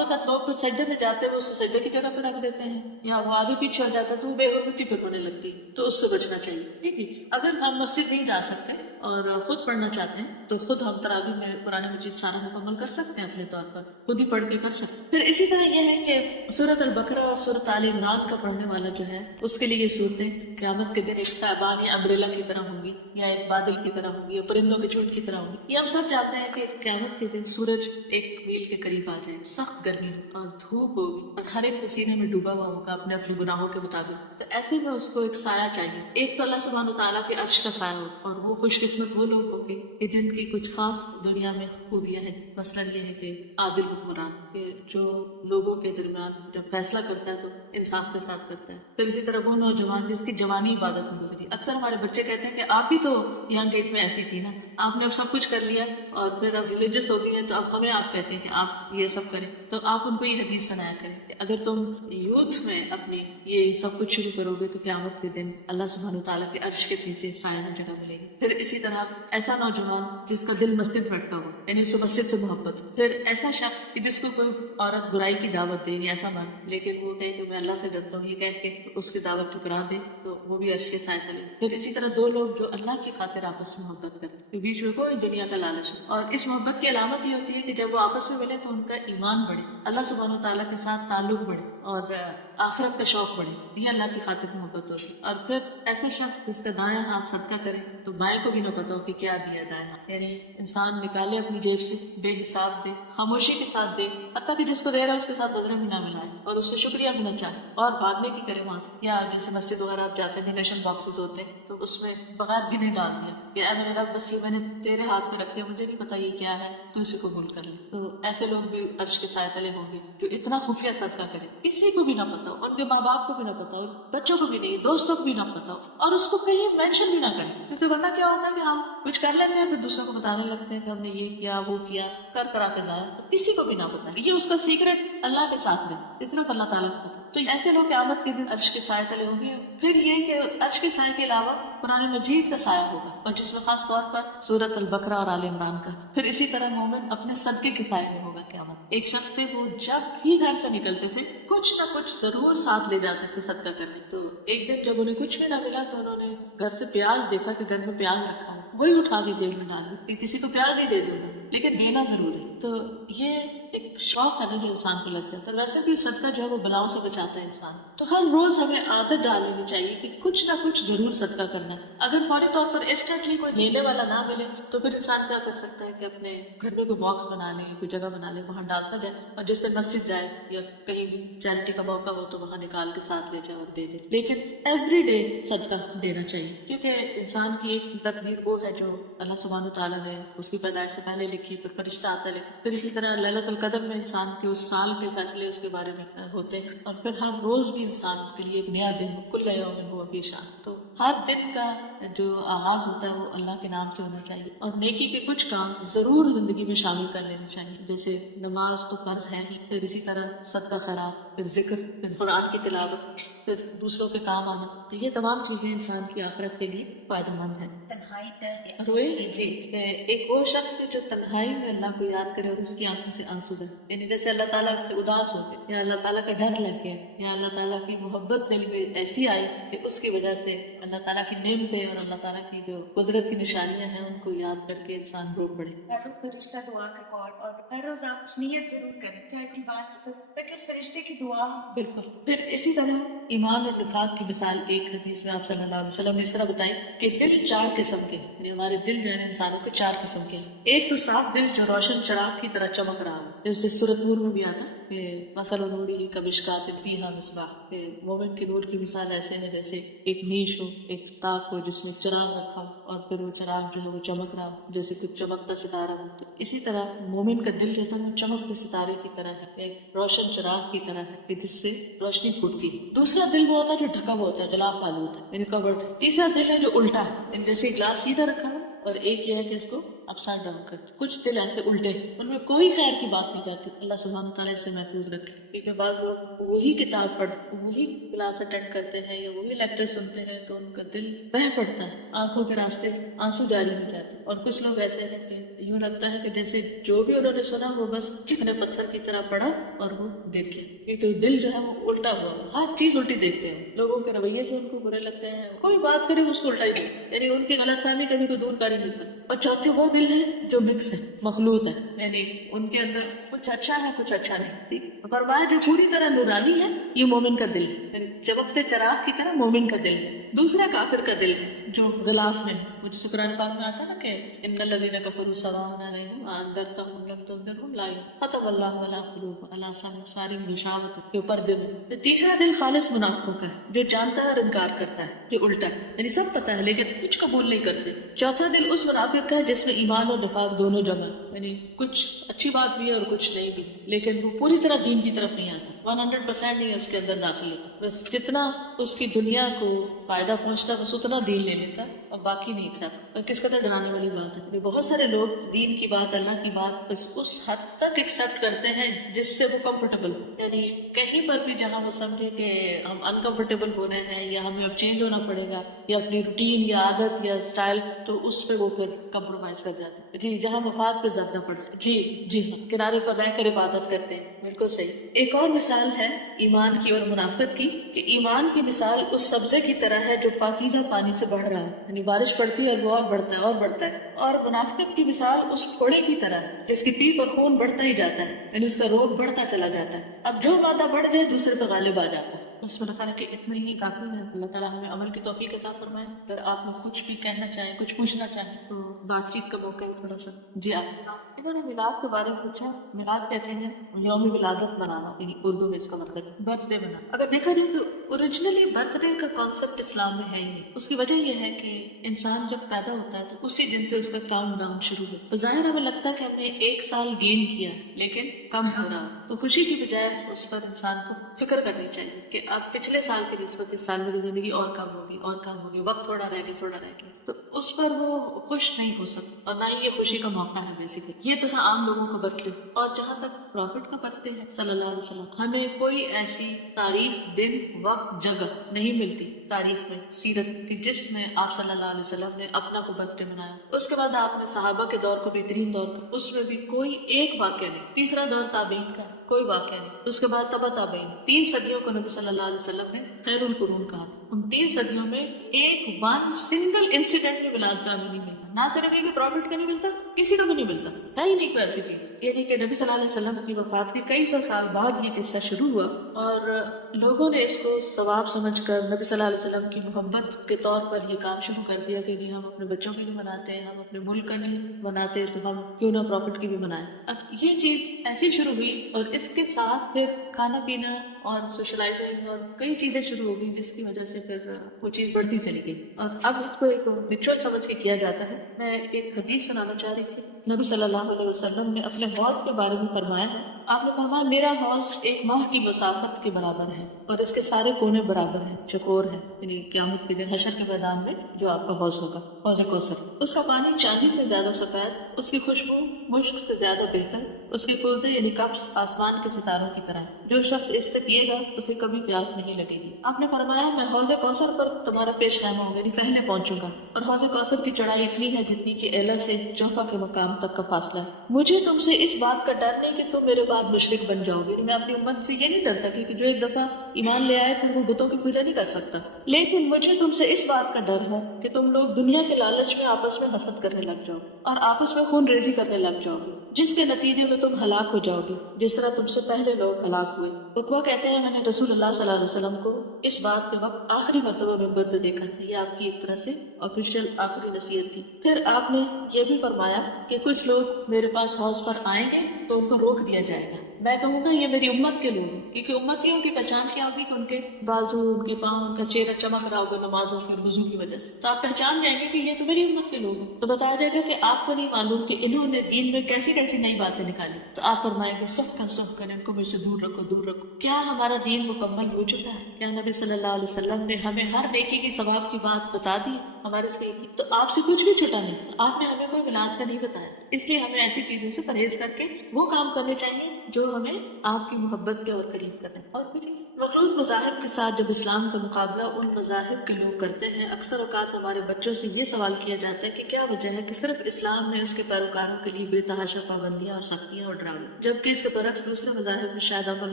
اوقات لوگ پھر سجدے میں جاتے ہیں, وہ اسے سجدے کی جگہ پہ رکھ دیتے ہیں یا وہ آگے پیچھے ہو جاتا ہے تو وہ بے حرمتی پھر ہونے لگتی ہے, تو اس سے بچنا چاہیے. ٹھیک جی. اگر ہم مسجد نہیں جا سکتے اور خود پڑھنا چاہتے ہیں تو خود ہم تراویح میں قرآن مجید سارا مکمل کر سکتے ہیں, اپنے طور پر خود ہی پڑھ کے کر سکتے ہیں. پھر اسی طرح یہ ہے کہ سورۃ البقرہ اور سورۃ آل عمران کا پڑھنے والا جو ہے اس کے لیے یہ صورتیں قیامت کے دن ایک صاحبان یا امبریلا کی طرح ہوں گی, یا ایک بادل کی طرح ہوں گی, یا پرندوں کے جھنڈ کی طرح ہوں گی. یہ ہم سب جانتے ہیں کہ قیامت کے دن سورج ایک میل کے قریب آ جائے, سخت گرمی اور دھوپ ہوگی اور ہر ایک پسینے میں ڈوبا ہوا ہوگا اپنے اپنے گناہوں کے مطابق. تو ایسے میں اس کو ایک سایہ چاہیے. ایک تو اللہ سبحانہ تعالیٰ کے عرش کا سایہ ہو, اور وہ خوش قسمت وہ لوگ ہوں گے کہ جن کی کچھ خاص دنیا میں خوبیاں ہیں. مثلاً یہ ہے کہ عادل حکمران, کہ جو لوگوں کے درمیان جب فیصلہ کرتا ہے تو انصاف کے ساتھ کرتا ہے. پھر اسی طرح وہ نوجوان جس کی جوانی عبادت میں گزری. اکثر ہمارے بچے کہتے ہیں کہ آپ بھی تو ینگ ایج میں ایسی تھی نا, آپ نے اب سب کچھ کر لیا اور پھر اب ریلیجس ہو گئی ہیں, تو اب ہمیں آپ کہتے ہیں کہ آپ یہ سب کریں. تو آپ ان کو یہ حدیث سنایا کریں کہ اگر تم یوتھ میں اپنی یہ سب کچھ شروع کرو گے تو قیامت کے دن اللہ سبحانہ تعالیٰ کے عرش کے پیچھے سایہ میں جگہ ملے گی. پھر اسی طرح ایسا نوجوان جس کا دل مسجد میں اٹکا ہو, یعنی اس کو مسجد سے محبت ہو. پھر ایسا شخص کہ جس کو کوئی عورت برائی کی دعوت دے, ایسا من لیکن وہ کہے کہ میں اللہ سے ڈرتا ہوں, یہ کہہ کے اس کی دعوت ٹھکرا دے, تو وہ بھی عرش کے سائے تلے. پھر اسی طرح دو لوگ جو اللہ کی خاطر آپس میں محبت کرتے ہیں, بیچ میں کوئی دنیا کا لالچ نہیں. اور اس محبت کی علامت یہ ہوتی ہے کہ جب وہ آپس میں ملے تو ان کا ایمان بڑھے, اللہ سبحانہ و تعالیٰ کے ساتھ تعلق بڑھے اور آخرت کا شوق بڑھے. یہ اللہ کی خاطر محبت ہوتی ہے. اور پھر ایسا شخص جس کا دایاں ہاتھ صدقہ کرے تو بائیں کو بھی نہ پتا ہو کہ کیا دیا دائیں ہاتھ, یعنی انسان نکالے اپنی جیب سے, بے حساب دے, خاموشی کے ساتھ دے, حتیٰ کہ جس کو دے رہا ہے اس کے ساتھ نظریں بھی نہ ملائے اور اس سے شکریہ بھی نہ چاہے اور بھاگنے کی کرے وہاں سے. یا جیسے مسجد وغیرہ آپ جاتے ہیں ڈونیشن باکسز ہوتے ہیں تو اس میں بغیر گنے ڈال دیا کہ اے میرے رب بس یہ میں نے تیرے ہاتھ میں رکھے, مجھے نہیں پتا یہ کیا ہے, تو اسے قبول کر لے. تو ایسے لوگ بھی عرش کے سائے تلے ہوں گے جو اتنا خفیہ صدقہ کرے, کسی کو بھی نہ پتا ہو, ان کے ماں باپ کو بھی نہ پتا ہو, بچوں کو بھی نہیں, دوستوں کو بھی نہ پتا ہو, اور اس کو کہیں مینشن بھی نہ کریں. کیونکہ ورنہ کیا ہوتا ہے کہ ہم کچھ کر لیتے ہیں پھر دوسروں کو بتانے لگتے ہیں کہ ہم نے یہ کیا وہ کیا, کر کرا کے ضائع, تو کسی کو بھی نہ پتا. یہ اس کا سیکرٹ اللہ کے ساتھ رہے, صرف اللہ تعالیٰ کو پتا. تو ایسے لوگ قیامت کے دن عرش کے سائے تلے ہوں گے. پھر یہ کہ عرش کے سائے کے علاوہ قرآن مجید کا سایہ ہوگا, اور جس میں خاص طور پر سورۃ البقرہ اور آل عمران کا. پھر اسی طرح مومن اپنے صدقے کے سائے میں ہوگا قیامت. ایک شخص تھے وہ جب بھی گھر سے نکلتے تھے کچھ نہ کچھ ضرور ساتھ لے جاتے تھے صدقہ کرنے. تو ایک دن جب انہیں کچھ بھی نہ ملا تو انہوں نے گھر سے پیاز دیکھا کہ گھر میں پیاز رکھا ہے, وہی اٹھا کے جیب میں ڈال دی, کسی کو پیاز ہی دے دوں گا لیکن دینا ضرور ہے. تو یہ ایک شوق ہے نا جو انسان کو لگتا ہے. تو ویسے بھی صدقہ جو ہے وہ بلاؤں سے بچاتا ہے انسان. تو ہر روز ہمیں عادت ڈال لینی چاہیے کہ کچھ نہ کچھ ضرور صدقہ کرنا. اگر فوری طور پر انسٹنٹلی کوئی لینے والا نہ ملے تو پھر انسان کیا کر سکتا ہے کہ اپنے گھر میں کوئی باکس بنا لے, کوئی جگہ بنا لے, وہاں ڈالتا جائے, اور جس دن مسجد جائے یا کہیں بھی چیریٹی کا موقع ہو تو وہاں نکال کے ساتھ لے جائے اور دے دے. لیکن ایوری ڈے صدقہ دینا چاہیے, کیونکہ انسان کی ایک تقدیر وہ ہے جو اللہ سبحانہ تعالیٰ نے اس کی پیدائش سے پہلے لکھی, پھر فرشتہ آتا ہے. پھر اسی طرح للیلۃ القدر میں انسان کے اس سال کے فیصلے اس کے بارے میں ہوتے ہیں, اور پھر ہر روز بھی انسان کے لیے ایک نیا دن, کل یوم ہوا فی شان. تو ہر دن کا جو آغاز ہوتا ہے وہ اللہ کے نام سے ہونا چاہیے, اور نیکی کے کچھ کام ضرور زندگی میں شامل کر لینے چاہیے, جیسے نماز تو فرض ہے ہی, پھر اسی طرح صدقہ خیرات, پھر ذکر, پھر قرآن کی تلاوت, پھر دوسروں کے کام آنا. یہ تمام چیزیں انسان کی آخرت کے لیے فائدہ مند ہیں. تنہائی ڈر روئے جی, ایک وہ شخص بھی جو تنہائی میں اللہ کو یاد کرے اور اس کی آنکھوں سے آنسو بہے, یعنی جیسے اللہ تعالیٰ سے اداس ہو گئے, یا اللہ تعالیٰ کا ڈر لگ گیا, یا اللہ تعالیٰ کی محبت دل میں ایسی آئی کہ اس کی وجہ سے اللہ تعالیٰ کی نعمتیں اور اللہ تعالیٰ کی جو قدرت کی نشانیاں ہیں ان کو یاد کر کے انسان رو پڑے. ہر روز فرشتہ دعا کا کال, اور ہر روز آپ کچھ نیت ضرور کریں, چاہے کی بات سے تاکہ اس فرشتے کی دعا. بالکل. پھر اسی طرح ایمان اور نفاق کی مثال ایک حدیث میں آپ صلی اللہ علیہ وسلم نے اس طرح بتائی کہ دل 4 قسم کے, یعنی ہمارے دل جو ہے انسانوں کے 4 قسم کے. ایک تو صاف دل جو روشن چراغ کی طرح چمک رہا ہے, جیسے سورۃ نور میں بھی آتا ہے کہ مثل نورہ کمشکاۃ فیہا مصباح, کہ مومن کی نور کی مثال ایسے ہے جیسے ایک نیش ہو, ایک تاک ہو جس میں چراغ رکھا ہو, اور پھر وہ چراغ جو ہے وہ چمک رہا ہو جیسے کچھ چمکتا ستارہ ہو. تو اسی طرح مومن کا دل جو ہے وہ چمکتے ستارے کی طرح ہے, ایک روشن چراغ کی طرح ہے کہ جس سے روشنی پھوٹتی ہے. دوسرا دل وہ ہوتا ہے جو ڈھکا ہوا ہوتا ہے, غلاف آلود ہوتا ہے, یعنی کورڈ. تیسرا دل ہے جو الٹا ہے, جیسے گلاس سیدھا رکھا ہو, اور ایک یہ ہے کہ اس کو اپ سائڈ ڈاؤن کر. کچھ دل ایسے الٹے, ان میں کوئی خیر کی بات نہیں جاتی. اللہ سبحانہ تعالیٰ اس سے محفوظ رکھے, کیونکہ بعض لوگ وہی کتاب پڑھتے, وہی کلاس اٹینڈ کرتے ہیں یا وہی لیکچر سنتے ہیں تو ان کا دل بہہ پڑتا ہے, آنکھوں کے راستے آنسو جاری ہو جاتے ہیں. اور کچھ لوگ ایسے ہیں کہ یوں لگتا ہے کہ جیسے جو بھی انہوں نے سنا وہ بس چکنے پتھر کی طرح پڑھا اور وہ دیکھے, کیونکہ دل جو ہے وہ الٹا ہوا, ہر چیز الٹی دیکھتے ہیں. لوگوں کے رویے جو ان کو برے لگتے ہیں, کوئی بات کرے اس کو الٹا ہی دے, یعنی ان کی غلط فہمی کبھی کو دور کر ہی نہیں سکتے. اور چوتھے وہ دل ہے جو مکس ہے, مخلوط ہے, یعنی ان کے اندر کچھ اچھا ہے کچھ اچھا نہیں. ٹھیک, فرمایا جو پوری طرح نورانی ہے یہ مومن کا دل ہے, یعنی چمکتے چراغ کی طرح مومن کا دل ہے. دوسرا کافر کا دل ہے جو غلاف میں, وہ جیسے قرآن پاک میں آتا ہے نا کہ ان الذین کفروا سواء علیہم انذرتهم لم تنذرهم لا يؤمنون ختم اللہ علی قلوبہم علی سمعہم غشاوۃ, کے اوپر دل. تیسرا دل خالص منافقوں کا ہے جو جانتا ہے اور انکار کرتا ہے, جو الٹا ہے, یعنی سب پتہ ہے لیکن کچھ قبول نہیں کرتے. چوتھا دل اس منافق کا ہے جس میں ایمان اور نفاق دونوں جمع, یعنی کچھ اچھی بات بھی ہے اور کچھ نہیں بھی, لیکن وہ پوری طرح دین کی طرف نہیں آتا, 100% نہیں اس کے اندر داخل ہوتا. بس جتنا اس کی دنیا کو فائدہ پہنچتا بس اتنا دین لے لیتا, اور باقی نہیں ایکسیپٹ. اور کس قدر ڈرانے والی بات ہے. یہ بہت سارے لوگ دین کی بات, اللہ کی بات بس اس حد تک ایکسیپٹ کرتے ہیں جس سے وہ کمفرٹیبل ہو. یعنی کہیں پر بھی جہاں وہ سمجھے کہ ہم انکمفرٹیبل ہو رہے ہیں یا ہمیں اب چینج ہونا پڑے گا یا اپنی روٹین یا عادت یا اسٹائل, تو اس پہ وہ پھر کمپرومائز کر جاتے ہیں. جی, جہاں مفاد پہ زیادہ پڑتا ہے. جی ہاں, کنارے پر رہ کر عبادت کرتے ہیں. بالکل صحیح. ایک اور مثال ہے ایمان کی اور منافقت کی, کہ ایمان کی مثال اس سبزے کی طرح ہے جو پاکیزہ پانی سے بڑھ رہا ہے, یعنی بارش پڑتی ہے اور وہ اور بڑھتا ہے اور بڑھتا ہے. اور منافقت کی مثال اس پھوڑے کی طرح ہے جس کی پیپ اور خون بڑھتا ہی جاتا ہے, یعنی اس کا روگ بڑھتا چلا جاتا ہے. اب جو مادہ بڑھ جائے دوسرے پہ غالب آ جاتا ہے. بس میرا خیال ہے کہ اتنا ہی کافی ہے. اللہ تعالیٰ ہمیں عمل کی توفیق عطا فرمائے. اگر آپ لوگ کچھ بھی کہنا چاہیں, کچھ پوچھنا چاہیں تو بات چیت کا موقع ہے تھوڑا سا. جی آپ انہوں نے میلاد کے بارے میں پوچھا. میلاد کہتے ہیں یوم ولادت منانا, یعنی اردو میں اس کا مطلب برتھ ڈے منانا. اگر دیکھا جائے تو اوریجنلی برتھ ڈے کا کانسیپٹ اسلام میں ہے ہی نہیں. اس کی وجہ یہ ہے کہ انسان جب پیدا ہوتا ہے تو اسی دن سے اس کا کاؤنٹ ڈاؤن شروع ہوتا ہے. ظاہر ہمیں لگتا ہے کہ ہم نے 1 سال گین کیا لیکن کم ہو رہا. تو خوشی کی بجائے اس پر انسان کو فکر کرنی چاہیے کہ اب پچھلے سال کی نسبت اس سال میری زندگی اور کم ہوگی اور کم ہوگی, وقت تھوڑا رہ گیا. تو اس پر وہ خوش نہیں ہو سکتا, اور نہ ہی یہ خوشی کا موقع ہے بیسیکلی. یہ تو ہے عام لوگوں کا برتھ ڈے. اور جہاں تک پروفٹ کا برتھ ڈے ہے صلی اللہ علیہ وسلم, ہمیں کوئی ایسی تاریخ, دن, وقت, جگہ نہیں ملتی تاریخ میں, سیرت کہ جس میں آپ صلی اللہ علیہ وسلم نے اپنا کو برتھ ڈے منایا. اس کے بعد آپ نے صحابہ کے دور کو بہترین دور کا, اس میں بھی کوئی ایک واقعہ نہیں. تیسرا دور تابعین کا, کوئی واقعہ نہیں. اس کے بعد تبع تابعین. 3 صدیوں کو نبی صلی اللہ علیہ وسلم نے خیر القرون کہا. ان 3 صدیوں میں ایک ون سنگل انسیڈنٹ میں ولادت کا بھی نہیں ملتا. نہ صرف یہ کہ پروفٹ کا نہیں ملتا, کسی کا بھی نہیں ملتا ہے ہی نہیں کوئی ایسی چیز. یعنی کہ نبی صلی اللہ علیہ وسلم کی وفات کے کئی سو سال بعد یہ قصہ شروع ہوا, اور لوگوں نے اس کو ثواب سمجھ کر نبی صلی اللہ علیہ وسلم کی محبت کے طور پر یہ کام شروع کر دیا کہ ہم اپنے بچوں کی بھی مناتے ہیں, ہم اپنے ملک کا نہیں مناتے, تو ہم کیوں نہ پروفٹ کی بھی منائیں. اب یہ چیز ایسی شروع ہوئی, اور اس کے ساتھ پھر کھانا پینا اور سوشلائزنگ اور کئی چیزیں شروع ہو گئی, جس کی وجہ سے پھر وہ چیز بڑھتی چلی گئی. اور اب اس کو ایک ریچول سمجھ کے کیا جاتا ہے. میں ایک حدیث سنانا چاہ رہی تھی. نبی صلی اللہ علیہ وسلم نے اپنے حوض کے بارے میں فرمایا ہے. آپ نے فرمایا میرا حوض 1 ماہ کی مسافت کے برابر ہے, اور اس کے سارے کونے برابر ہیں, چکور ہے, یعنی قیامت کے دن حشر کے میدان میں جو آپ کا حوض ہوگا, حوض کوثر. اس کا پانی چاندی سے زیادہ سفید, اس کی خوشبو مشک سے زیادہ بہتر, اس کے کوزے یعنی کپس آسمان کے ستاروں کی طرح. جو شخص اس سے پیے گا اسے کبھی پیاس نہیں لگے گی. آپ نے فرمایا میں حوض کوثر پر تمہارا پیش خیمہ ہوں, یعنی پہلے پہنچوں گا, اور حوض کوثر کی چڑھائی اتنی ہے جتنی کہ اعلیٰ سے جوفا کے مقام تک کا فاصلہ ہے. مجھے تم سے اس بات کا ڈر نہیں کہ تم میرے بعد مشرک بن جاؤ گے. میں اپنی امت سے یہ نہیں ڈرتا کہ جو ایک دفعہ ایمان لے آئے پھر وہ بتوں کی پوجا نہیں کر سکتا, لیکن مجھے تم سے اس بات کا ڈر ہے کہ تم لوگ دنیا کے لالچ میں آپس میں حسد کرنے لگ جاؤ اور آپس میں خون ریزی کرنے لگ جاؤ گے, جس کے نتیجے میں تم ہلاک ہو جاؤ گے جس طرح تم سے پہلے لوگ ہلاک ہوئے. عقبہ کہتے ہیں میں نے رسول اللہ صلی اللہ علیہ وسلم کو اس بات کے وقت آخری مرتبہ ممبر پہ دیکھا تھا. یہ آپ کی ایک طرح سے آفیشیل آخری نصیحت تھی. پھر آپ نے یہ بھی فرمایا کہ کچھ لوگ میرے پاس حوض پر آئیں گے تو ان کو روک دیا جائے گا. میں کہوں گا یہ میری امت کے لوگ ہیں, کیونکہ امتیوں کی پہچان کیا ہوگی کہ ان کے بازو, ان کے پاؤں, ان کا چہرہ چمک رہا ہوگا نمازوں کے وضو کی وجہ سے, تو آپ پہچان جائیں گے کہ یہ تو میری امت کے لوگ ہیں. تو بتایا جائے گا کہ آپ کو نہیں معلوم کہ انہوں نے دین میں کیسی کیسی نئی باتیں نکالی. تو آپ فرمائیں گے سب کر ان کو مجھ سے دور رکھو دور رکھو. کیا ہمارا دین مکمل ہو چکا ہے؟ کیا نبی صلی اللہ علیہ وسلم نے ہمیں ہر نیکی کی ثواب کی بات بتا دی ہمارے سے؟ تو آپ سے کچھ بھی چھٹا نہیں, آپ نے ہمیں کوئی ولادت کا نہیں بتایا. اس لیے ہمیں ایسی چیزوں سے پرہیز کر کے وہ کام کرنے چاہیے جو ہمیں آپ کی محبت کے اور قریب کریں. اور کچھ مخلوط مذاہب کے ساتھ جب اسلام کا مقابلہ ان مذاہب کے لوگ کرتے ہیں, اکثر اوقات ہمارے بچوں سے یہ سوال کیا جاتا ہے کہ کیا وجہ ہے کہ صرف اسلام نے اس کے پیروکاروں کے لیے بے تحاشا پابندیاں اور سختیاں اور ڈرامے, جبکہ اس کے برعکس دوسرے مذاہب میں شاید عمل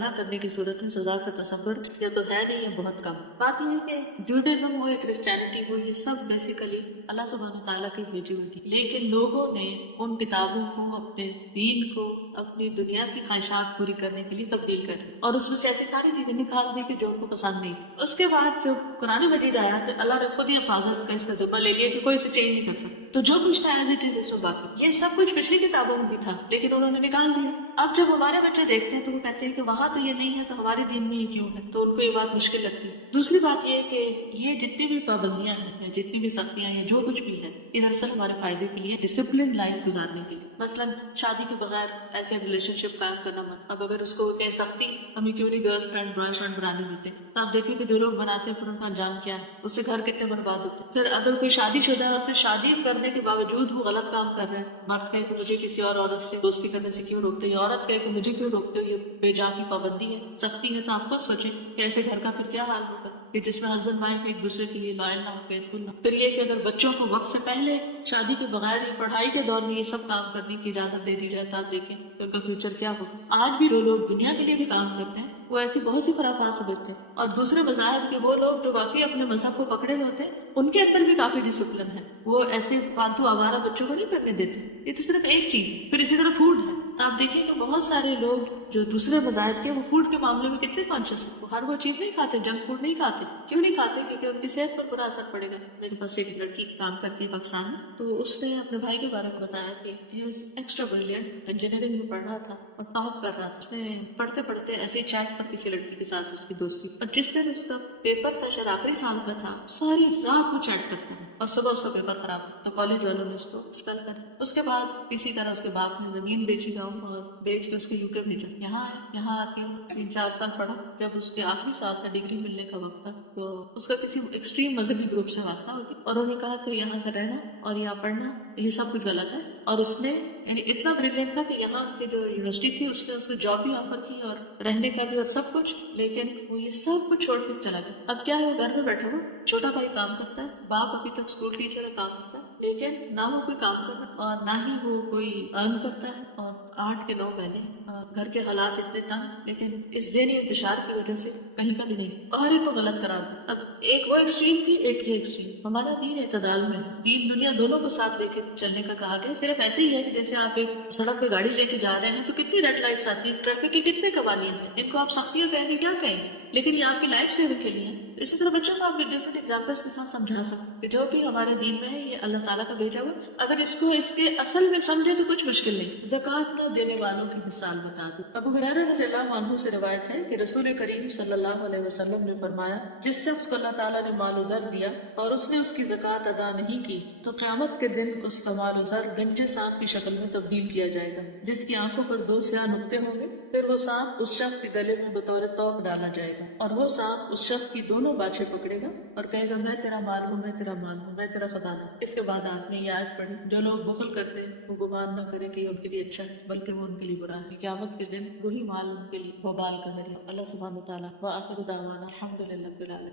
نہ کرنے کی صورت میں سزا کا تصور یا تو ہے نہیں یا بہت کم. بات یہ ہے کہ جوڈیزم ہو یا کرسچینٹی ہو, یہ سب بیسیکلی اللہ سبحانہ تعالیٰ کی بھیجی ہوئی تھی, لیکن لوگوں نے ان کتابوں کو اپنے دین کو اپنی دنیا کی خواہشات پوری کرنے کے لیے تبدیل کر دی, اور اس میں سے ایسی ساری چیزیں نکال دی کہ جو ان کو پسند نہیں تھی. اس کے بعد جب قرآن مجید آیا تو اللہ نے خود ہی حفاظت کا اس کا ذمہ لے لیا کہ کوئی اسے چینج نہیں کر سکتا. تو جو کچھ تھا ایز اٹ از اس میں باقی، یہ سب کچھ پچھلی کتابوں میں بھی تھا لیکن انہوں نے نکال دیا۔ اب جب ہمارے بچے دیکھتے ہیں تو وہ کہتے ہیں کہ وہاں تو یہ نہیں ہے تو ہمارے دین میں یہ کیوں ہے، تو ان کو یہ بات مشکل لگتی ہے۔ دوسری بات یہ کہ یہ جتنی بھی پابندیاں ہیں یا جتنی بھی سختیاں ہیں، جو کچھ بھی ہے، یہ دراصل ہمارے فائدے کے لیے، ڈسپلن لائف گزارنے کے لیے۔ مثلاً شادی کے بغیر ایسے ریلیشن شپ قائم کرنا مت۔ اب اگر اس کو کہ سختی ہمیں کیوں نہیں گرل فرینڈ بوائے فرینڈ بنانے دیتے، تو آپ دیکھیں کہ جو لوگ بناتے ہیں پھر ان کا انجام کیا ہے، اس سے گھر کتنے برباد ہوتے ہیں۔ پھر اگر کوئی شادی شدہ ہے اور پھر شادی کرنے کے باوجود وہ غلط کام کر رہے ہیں، مرد کہے کہ مجھے کسی اور عورت سے دوستی کرنے سے کیوں روکتے، یا عورت کہے کہ مجھے کیوں روکتے ہو، یہ بے جا کی پابندی ہے، سختی ہے، تو آپ خود سوچیں کہ ایسے گھر کا پھر کیا حال ہوگا کہ جس میں ہسبینڈ وائف ایک دوسرے کے لیے لائل نہ ہو، فیتھفل نہ ہو۔ پھر یہ کہ اگر بچوں کو وقت سے پہلے شادی کے بغیر ہی پڑھائی کے دور میں یہ سب کام کرنے کی اجازت دے دی جائے تو آپ دیکھیں کہ ان کا فیوچر کیا ہوگا۔ آج بھی جو لوگ دنیا کے لیے بھی کام کرتے ہیں وہ ایسی بہت سی خرافات سے بچتے ہیں، اور دوسرے مذاہب کے وہ لوگ جو واقعی اپنے مذہب کو پکڑے ہوئے ہوتے ہیں ان کے اندر بھی کافی ڈسپلن ہے، وہ ایسے فالتو آوارہ بچوں کو نہیں کرنے دیتے۔ یہ تو صرف ایک چیز۔ پھر اسی طرح فوڈ ہے، تو آپ دیکھیں کہ بہت سارے لوگ جو دوسرے مذاہب کے وہ فوڈ کے معاملے میں کتنے کانشیس ہیں، وہ ہر وہ چیز نہیں کھاتے، جنک فوڈ نہیں کھاتے۔ کیوں نہیں کھاتے؟ کیونکہ ان کی صحت پر برا اثر پڑے گا۔ میرے پاس ایک لڑکی کام کرتی ہے پاکستان میں، تو اس نے اپنے بھائی کے بارے میں بتایا کہ ایکسٹرا بریلینٹ، انجینئرنگ میں پڑھ رہا تھا اور ٹاپ کر رہا تھا۔ اس نے پڑھتے پڑھتے ایسے ہی چیٹ پر کسی لڑکی کے ساتھ اس کی دوستی، اور جس دن اس کا پیپر تھا، شاید آخری سال کا تھا، ساری رات وہ چیٹ کرتا ہے اور صبح اس کا پیپر خراب ہوا تو کالج والوں نے اس کو ایکسپیل کر دیا۔ اس کے بعد کسی طرح اس کے باپ نے زمین بیچی گاؤں اور بیچ کے اس کو UK بھیجا۔ یہاں آئے، یہاں آ کے 3-4 سال پڑھا۔ جب اس کے آخری سال تھا، ڈگری ملنے کا وقت تھا، تو اس کا کسی ایکسٹریم مذہبی گروپ سے واسطہ ہو گیا اور انہوں نے کہا کہ یہاں کا رہنا اور یہاں پڑھنا یہ سب کچھ غلط ہے، اور اس نے یعنی اتنا بریلینٹ تھا کہ یہاں کی جو یونیورسٹی تھی اس نے اس کو جاب بھی آفر کی اور رہنے کا بھی اور سب کچھ، لیکن وہ یہ سب کچھ چھوڑ کے چلا گیا۔ اب کیا ہے، وہ گھر میں بیٹھا ہوا، چھوٹا بھائی کام کرتا ہے، باپ ابھی تک اسکول ٹیچر ہے، کام کرتا ہے، لیکن نہ وہ کوئی کام کر رہا اور نہ ہی وہ کوئی ارن کرتا ہے، اور 8 کے 9 مہینے گھر کے حالات اتنے تنگ، لیکن اس ذہنی انتشار کی وجہ سے کہیں کا بھی نہیں، اور ہر ایک کو غلط قرار دیا۔ اب ایک وہ ایکسٹریم تھی، ایک یہ ایکسٹریم۔ ہمارا دین اعتدال میں، دین دنیا دونوں کو ساتھ لے کے چلنے کا کہا گیا۔ صرف ایسے ہی ہے کہ جیسے آپ ایک سڑک پہ گاڑی لے کے جا رہے ہیں تو کتنی ریڈ لائٹس آتی ہیں، ٹریفک کے کتنے قوانین ہیں، ان کو آپ سختیاں کہیں گے، کیا کہیں گے، لیکن یہ آپ کی لائف سیونگ کے لیے ہے۔ اسی طرح بچوں کو آپ ڈفرینٹ ایگزامپلس کے ساتھ سمجھا سکتے کہ جو بھی ہمارے دین میں ہے یہ اللہ تعالیٰ کا بھیجا ہوا، اگر اس کو اس کے اصل میں سمجھے تو کچھ مشکل نہیں۔ زکوٰۃ نہ دینے والوں کی مثال بتا دو۔ ابو ہریرہ رضی اللہ عنہ سے روایت ہے کہ رسول کریم صلی اللہ علیہ وسلم نے فرمایا، جس شخص کو اللہ تعالیٰ نے مال و زر دیا اور اس نے اس کی زکوٰۃ ادا نہیں کی تو قیامت کے دن اس کا مال و زر گنجے سانپ کی شکل میں تبدیل کیا جائے گا، جس کی آنکھوں پر 2 سیاہ نقطے ہوں گے، پھر وہ سانپ اس شخص کے گلے میں بطور توق ڈالا جائے گا، اور وہ سانپ اس شخص کی دونوں باچھیں پکڑے گا اور کہے گا، میں تیرا مال ہوں، میں تیرا مال ہوں، میں تیرا خزانہ۔ اس کے بعد آپ نے یہ آیت پڑھی، جو لوگ بخل کرتے ہیں وہ گمان نہ کرے کہ یہ ان کے لیے اچھا ہے بلکہ وہ ان کے لیے برا ہے۔ قیامت کے دن وہی مال ان کے لیے وبال کا ذریعہ۔ اللہ سبحانہ وتعالیٰ وآخر دعوانا الحمد للہ رب العالمین۔